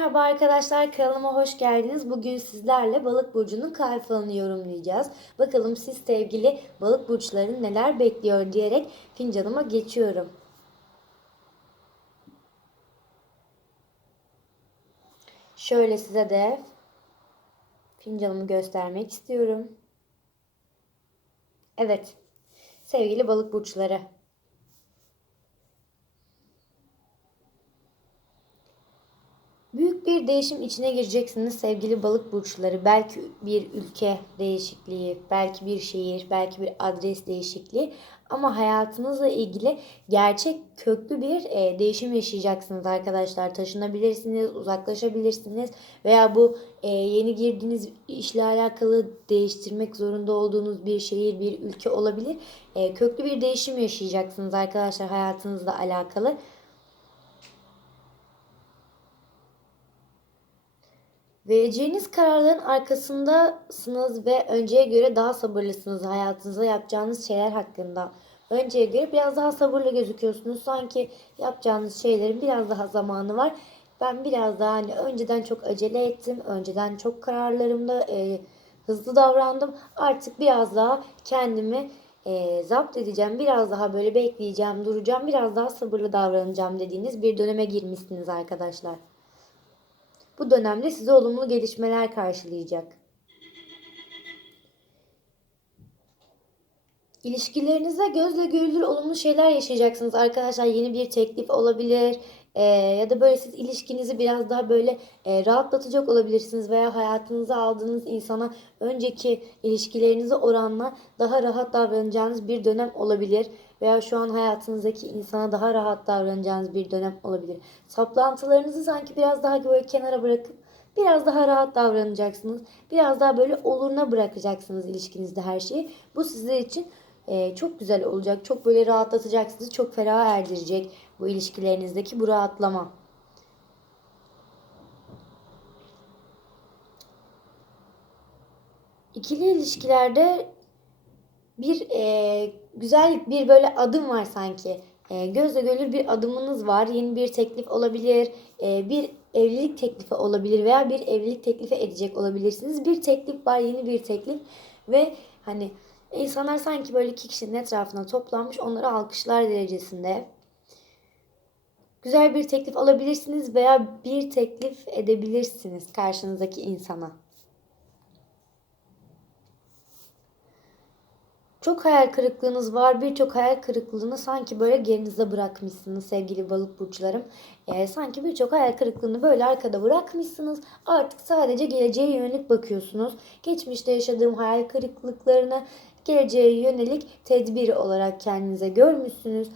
Merhaba arkadaşlar kanalıma hoş geldiniz. Bugün sizlerle balık burcunun kalp falını yorumlayacağız. Bakalım siz sevgili balık burçların neler bekliyor diyerek fincanıma geçiyorum. Şöyle size de fincanımı göstermek istiyorum. Evet. Sevgili balık burçları. Bir değişim içine gireceksiniz sevgili balık burçları. Belki bir ülke değişikliği, belki bir şehir, belki bir adres değişikliği. Ama hayatınızla ilgili gerçek köklü bir e, değişim yaşayacaksınız arkadaşlar. Taşınabilirsiniz, uzaklaşabilirsiniz veya bu e, yeni girdiğiniz işle alakalı değiştirmek zorunda olduğunuz bir şehir, bir ülke olabilir. E, köklü bir değişim yaşayacaksınız arkadaşlar hayatınızla alakalı. Vereceğiniz kararların arkasındasınız ve önceye göre daha sabırlısınız hayatınızda yapacağınız şeyler hakkında. Önceye göre biraz daha sabırlı gözüküyorsunuz. Sanki yapacağınız şeylerin biraz daha zamanı var. Ben biraz daha hani önceden çok acele ettim. Önceden çok kararlarımda e, hızlı davrandım. Artık biraz daha kendimi e, zapt edeceğim. Biraz daha böyle bekleyeceğim, duracağım. Biraz daha sabırlı davranacağım dediğiniz bir döneme girmişsiniz arkadaşlar. Bu dönemde size olumlu gelişmeler karşılayacak. İlişkilerinizde gözle görülür olumlu şeyler yaşayacaksınız arkadaşlar. Yeni bir teklif olabilir ee, ya da böyle siz ilişkinizi biraz daha böyle e, rahatlatacak olabilirsiniz veya hayatınıza aldığınız insana önceki ilişkilerinize oranla daha rahat davranacağınız bir dönem olabilir veya şu an hayatınızdaki insana daha rahat davranacağınız bir dönem olabilir. Saplantılarınızı sanki biraz daha böyle kenara bırakıp biraz daha rahat davranacaksınız. Biraz daha böyle oluruna bırakacaksınız ilişkinizde her şeyi. Bu sizler için e, çok güzel olacak. Çok böyle rahatlatacak sizi. Çok ferah erdirecek bu ilişkilerinizdeki bu rahatlama. İkili ilişkilerde bir e, güzel bir böyle adım var sanki. E, gözle görülür bir adımınız var. Yeni bir teklif olabilir. E, bir evlilik teklifi olabilir veya bir evlilik teklifi edecek olabilirsiniz. Bir teklif var, yeni bir teklif ve hani insanlar sanki böyle iki kişinin etrafına toplanmış onları alkışlar derecesinde. Güzel bir teklif alabilirsiniz veya bir teklif edebilirsiniz karşınızdaki insana. Çok hayal kırıklığınız var. Birçok hayal kırıklığını sanki böyle gerinizde bırakmışsınız sevgili balık burçlarım. Ee, sanki birçok hayal kırıklığını böyle arkada bırakmışsınız. Artık sadece geleceğe yönelik bakıyorsunuz. Geçmişte yaşadığım hayal kırıklıklarını geleceğe yönelik tedbir olarak kendinize görmüşsünüz.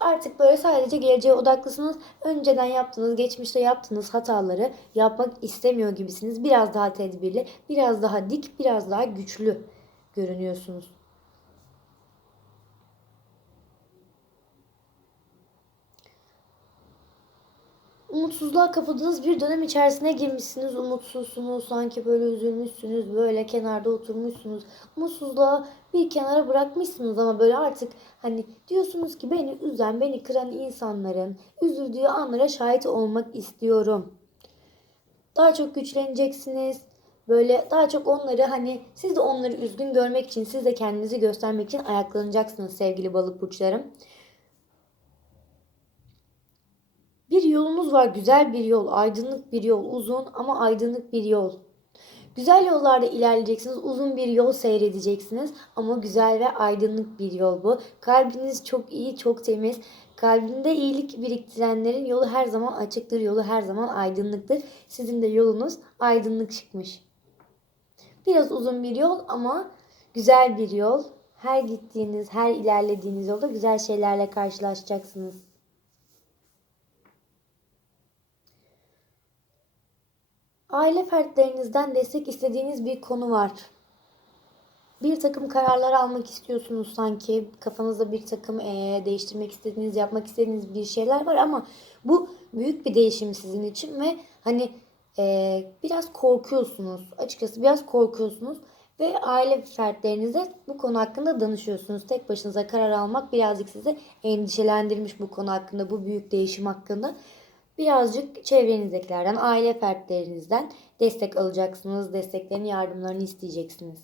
Artık böyle sadece geleceğe odaklısınız. Önceden yaptığınız, geçmişte yaptığınız hataları yapmak istemiyor gibisiniz. Biraz daha tedbirli, biraz daha dik, biraz daha güçlü görünüyorsunuz. Umutsuzluğa kapıldığınız bir dönem içerisine girmişsiniz. Umutsuzsunuz, sanki böyle üzülmüşsünüz, böyle kenarda oturmuşsunuz. Umutsuzluğa bir kenara bırakmışsınız ama böyle artık hani diyorsunuz ki beni üzen, beni kıran insanların üzüldüğü anlara şahit olmak istiyorum. Daha çok güçleneceksiniz Böyle daha çok onları hani siz de onları üzgün görmek için, siz de kendinizi göstermek için ayaklanacaksınız sevgili balık burçlarım. Bir yolunuz var, güzel bir yol, aydınlık bir yol, uzun ama aydınlık bir yol. Güzel yollarda ilerleyeceksiniz. Uzun bir yol seyredeceksiniz. Ama güzel ve aydınlık bir yol bu. Kalbiniz çok iyi, çok temiz. Kalbinde iyilik biriktirenlerin yolu her zaman açıktır. Yolu her zaman aydınlıktır. Sizin de yolunuz aydınlık çıkmış. Biraz uzun bir yol ama güzel bir yol. Her gittiğiniz, her ilerlediğiniz yolda güzel şeylerle karşılaşacaksınız. Aile fertlerinizden destek istediğiniz bir konu var. Bir takım kararlar almak istiyorsunuz sanki. Kafanızda bir takım e, değiştirmek istediğiniz, yapmak istediğiniz bir şeyler var ama bu büyük bir değişim sizin için ve hani e, biraz korkuyorsunuz. Açıkçası biraz korkuyorsunuz ve aile fertlerinize bu konu hakkında danışıyorsunuz. Tek başınıza karar almak birazcık sizi endişelendirmiş bu konu hakkında, bu büyük değişim hakkında. birazcık çevrenizdekilerden, aile fertlerinizden destek alacaksınız. Desteklerini, yardımlarını isteyeceksiniz.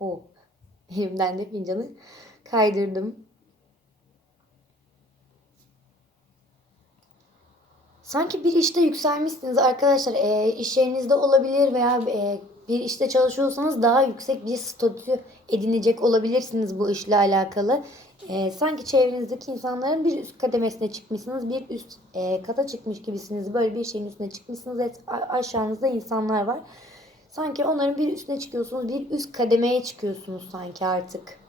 O elimden de fincanı kaydırdım. Sanki bir işte yükselmişsiniz arkadaşlar. E, iş yerinizde olabilir veya e, bir işte çalışıyorsanız daha yüksek bir statü edinecek olabilirsiniz bu işle alakalı. E, sanki çevrenizdeki insanların bir üst kademesine çıkmışsınız. Bir üst e, kata çıkmış gibisiniz. Böyle bir şeyin üstüne çıkmışsınız. Evet, aşağınızda insanlar var. Sanki onların bir üstüne çıkıyorsunuz. Bir üst kademeye çıkıyorsunuz sanki artık.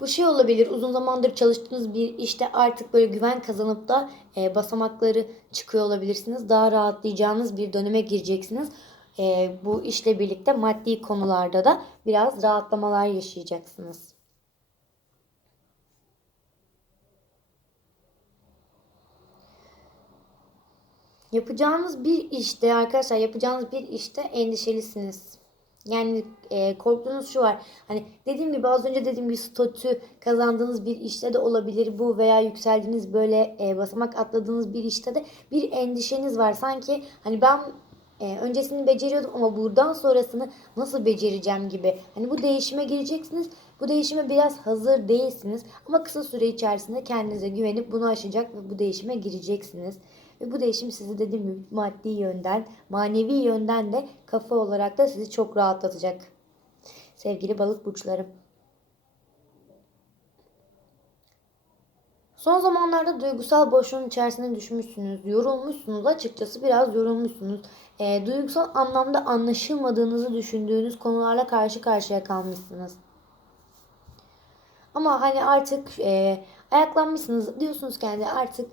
Bu şey olabilir. Uzun zamandır çalıştığınız bir işte artık böyle güven kazanıp da e, basamakları çıkıyor olabilirsiniz. Daha rahatlayacağınız bir döneme gireceksiniz. E, bu işle birlikte maddi konularda da biraz rahatlamalar yaşayacaksınız. Yapacağınız bir işte arkadaşlar yapacağınız bir işte endişelisiniz. Yani e, korktuğunuz şu var. Hani dediğim gibi az önce dediğim gibi statü kazandığınız bir işte de olabilir bu veya yükseldiğiniz böyle e, basamak atladığınız bir işte de bir endişeniz var. Sanki hani ben e, öncesini beceriyordum ama buradan sonrasını nasıl becereceğim gibi. Hani bu değişime gireceksiniz. Bu değişime biraz hazır değilsiniz ama kısa süre içerisinde kendinize güvenip bunu aşacak ve bu değişime gireceksiniz. Ve bu değişim sizi dediğim gibi maddi yönden, manevi yönden de kafa olarak da sizi çok rahatlatacak. Sevgili balık burçlarım. Son zamanlarda duygusal boşluğun içerisine düşmüşsünüz. Yorulmuşsunuz açıkçası biraz yorulmuşsunuz. E, duygusal anlamda anlaşılmadığınızı düşündüğünüz konularla karşı karşıya kalmışsınız. Ama hani artık e, ayaklanmışsınız. Diyorsunuz kendi artık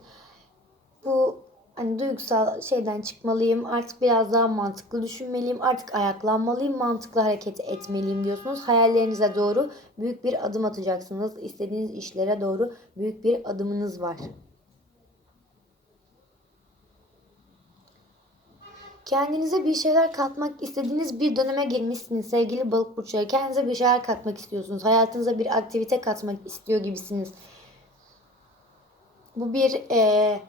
bu hani duygusal şeyden çıkmalıyım. Artık biraz daha mantıklı düşünmeliyim. Artık ayaklanmalıyım. Mantıklı hareket etmeliyim diyorsunuz. Hayallerinize doğru büyük bir adım atacaksınız. İstediğiniz işlere doğru büyük bir adımınız var. Kendinize bir şeyler katmak istediğiniz bir döneme girmişsiniz sevgili balık burçları. Kendinize bir şeyler katmak istiyorsunuz. Hayatınıza bir aktivite katmak istiyor gibisiniz. Bu bir e,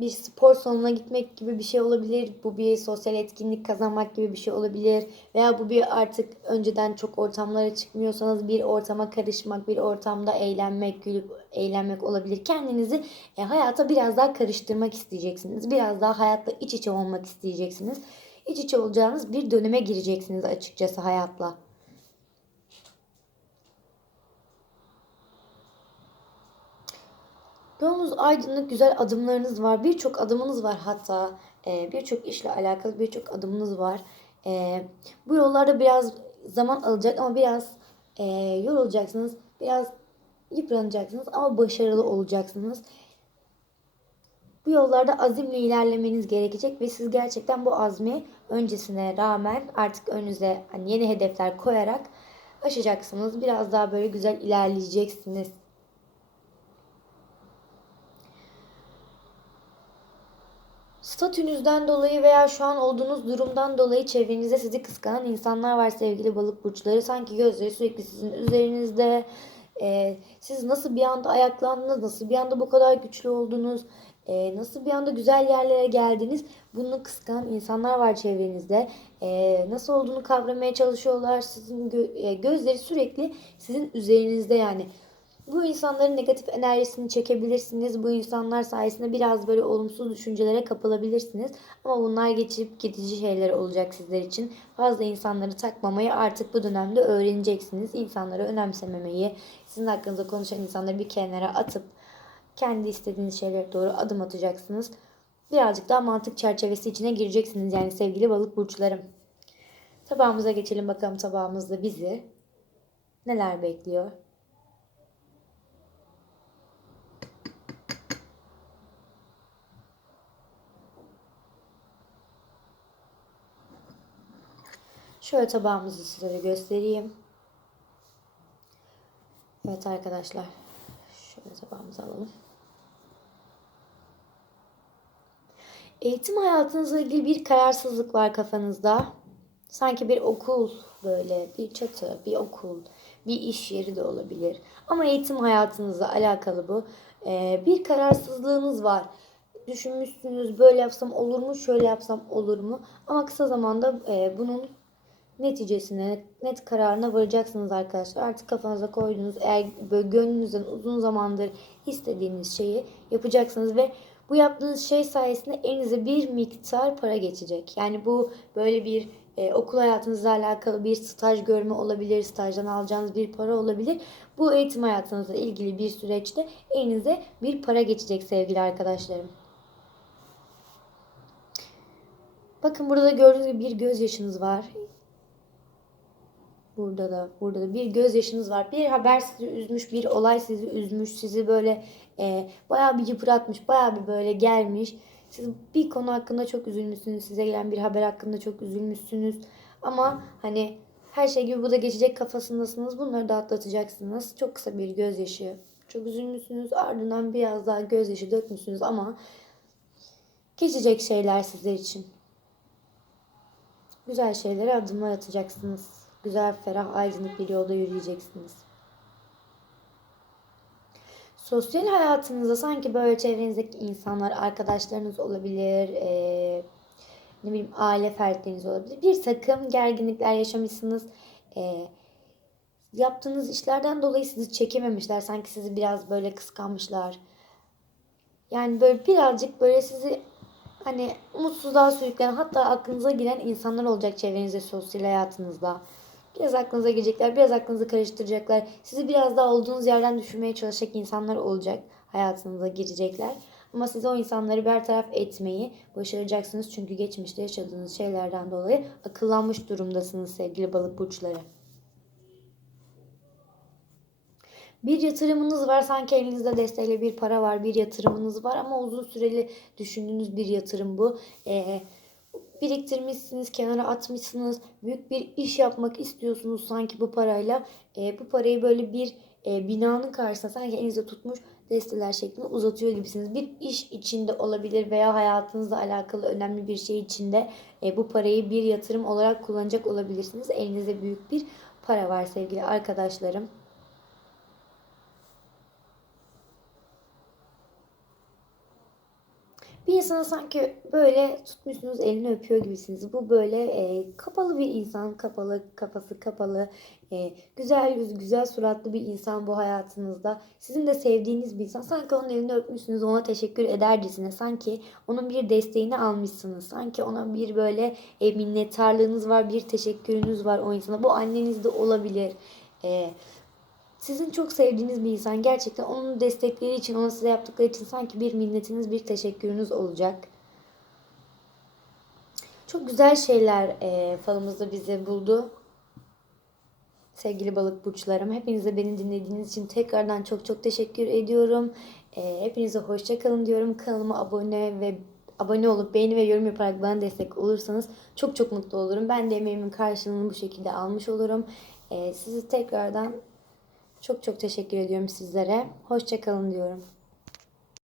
bir spor salonuna gitmek gibi bir şey olabilir. Bu bir sosyal etkinlik kazanmak gibi bir şey olabilir. Veya bu bir artık önceden çok ortamlara çıkmıyorsanız bir ortama karışmak, bir ortamda eğlenmek, gülüp eğlenmek olabilir. Kendinizi e, hayata biraz daha karıştırmak isteyeceksiniz. Biraz daha hayatla iç içe olmak isteyeceksiniz. İç içe olacağınız bir döneme gireceksiniz açıkçası hayatla. Yolunuz aydınlık, güzel adımlarınız var. Birçok adımınız var hatta. E, birçok işle alakalı birçok adımınız var. E, bu yollarda biraz zaman alacak ama biraz e, yorulacaksınız. Biraz yıpranacaksınız ama başarılı olacaksınız. Bu yollarda azimle ilerlemeniz gerekecek ve siz gerçekten bu azmi öncesine rağmen artık önünüze hani yeni hedefler koyarak aşacaksınız. Biraz daha böyle güzel ilerleyeceksiniz. Statünüzden dolayı veya şu an olduğunuz durumdan dolayı çevrenizde sizi kıskanan insanlar var sevgili balık burçları. Sanki gözleri sürekli sizin üzerinizde. Ee, siz nasıl bir anda ayaklandınız, nasıl bir anda bu kadar güçlü oldunuz, ee, nasıl bir anda güzel yerlere geldiniz. Bunu kıskanan insanlar var çevrenizde. Ee, nasıl olduğunu kavramaya çalışıyorlar. Sizin gö- e, gözleri sürekli sizin üzerinizde yani. Bu insanların negatif enerjisini çekebilirsiniz. Bu insanlar sayesinde biraz böyle olumsuz düşüncelere kapılabilirsiniz. Ama bunlar geçip gidici şeyler olacak sizler için. Fazla insanları takmamayı artık bu dönemde öğreneceksiniz. İnsanları önemsememeyi, sizin hakkınızda konuşan insanları bir kenara atıp kendi istediğiniz şeylere doğru adım atacaksınız. Birazcık daha mantık çerçevesi içine gireceksiniz yani sevgili balık burçlarım. Tabağımıza geçelim bakalım tabağımızda bizi neler bekliyor. Şöyle tabağımızı size göstereyim. Evet arkadaşlar. Şöyle tabağımızı alalım. Eğitim hayatınızla ilgili bir kararsızlık var kafanızda. Sanki bir okul böyle bir çatı, bir okul, bir iş yeri de olabilir. Ama eğitim hayatınızla alakalı bu. e, bir kararsızlığınız var. Düşünmüşsünüz böyle yapsam olur mu, şöyle yapsam olur mu? Ama kısa zamanda e, bunun neticesine, net kararına varacaksınız arkadaşlar. Artık kafanıza koyduğunuz, eğer böyle gönlünüzden uzun zamandır istediğiniz şeyi yapacaksınız ve bu yaptığınız şey sayesinde elinize bir miktar para geçecek. Yani bu böyle bir e, okul hayatınızla alakalı bir staj görme olabilir, stajdan alacağınız bir para olabilir. Bu eğitim hayatınızla ilgili bir süreçte elinize bir para geçecek sevgili arkadaşlarım. Bakın burada gördüğünüz gibi bir gözyaşınız var. Burada da burada da bir gözyaşınız var. Bir haber sizi üzmüş, bir olay sizi üzmüş, sizi böyle e, bayağı bir yıpratmış, bayağı bir böyle gelmiş. Siz bir konu hakkında çok üzülmüşsünüz. Size gelen bir haber hakkında çok üzülmüşsünüz. Ama hani her şey gibi bu da geçecek kafasındasınız. Bunları da atlatacaksınız. Çok kısa bir gözyaşı. Çok üzülmüşsünüz. Ardından biraz daha gözyaşı dökmüşsünüz ama geçecek şeyler sizler için. Güzel şeylere adımlar atacaksınız. Güzel, ferah, aydınlık bir yolda yürüyeceksiniz. Sosyal hayatınızda sanki böyle çevrenizdeki insanlar, arkadaşlarınız olabilir, e, ne bileyim aile fertleriniz olabilir. Bir takım gerginlikler yaşamışsınız. E, yaptığınız işlerden dolayı sizi çekememişler. Sanki sizi biraz böyle kıskanmışlar. Yani böyle birazcık böyle sizi hani umutsuzluğa sürükleyen hatta aklınıza giren insanlar olacak çevrenizde sosyal hayatınızda. Biraz aklınıza girecekler, biraz aklınızı karıştıracaklar. Sizi biraz daha olduğunuz yerden düşürmeye çalışacak insanlar olacak. Hayatınıza girecekler. Ama siz o insanları bertaraf etmeyi başaracaksınız. Çünkü geçmişte yaşadığınız şeylerden dolayı akıllanmış durumdasınız sevgili balık burçları. Bir yatırımınız var sanki elinizde desteğiyle bir para var bir yatırımınız var ama uzun süreli düşündüğünüz bir yatırım bu. Ee, biriktirmişsiniz, kenara atmışsınız. Büyük bir iş yapmak istiyorsunuz sanki bu parayla. E, bu parayı böyle bir e, binanın karşısına sanki elinizde tutmuş desteler şeklinde uzatıyor gibisiniz. Bir iş içinde olabilir veya hayatınızla alakalı önemli bir şey içinde e, bu parayı bir yatırım olarak kullanacak olabilirsiniz. Elinizde büyük bir para var sevgili arkadaşlarım. Bir insana sanki böyle tutmuşsunuz elini öpüyor gibisiniz. Bu böyle e, kapalı bir insan, kapalı, kafası kapalı, e, güzel yüz, güzel suratlı bir insan bu hayatınızda. Sizin de sevdiğiniz bir insan. Sanki onun elini öpmüşsünüz, ona teşekkür edercesine. Sanki onun bir desteğini almışsınız. Sanki ona bir böyle e, minnettarlığınız var, bir teşekkürünüz var o insana. Bu anneniz de olabilir. E, sizin çok sevdiğiniz bir insan gerçekten onun destekleri için, ona size yaptıkları için sanki bir minnetiniz, bir teşekkürünüz olacak. Çok güzel şeyler e, falımızda bize buldu. Sevgili balık burçlarım, hepinize beni dinlediğiniz için tekrardan çok çok teşekkür ediyorum. E, hepinize hoşça kalın diyorum. Kanalıma abone ve abone olup beğeni ve yorum yaparak bana destek olursanız çok çok mutlu olurum. Ben de emeğimin karşılığını bu şekilde almış olurum. E, sizi tekrardan çok çok teşekkür ediyorum sizlere. Hoşçakalın diyorum.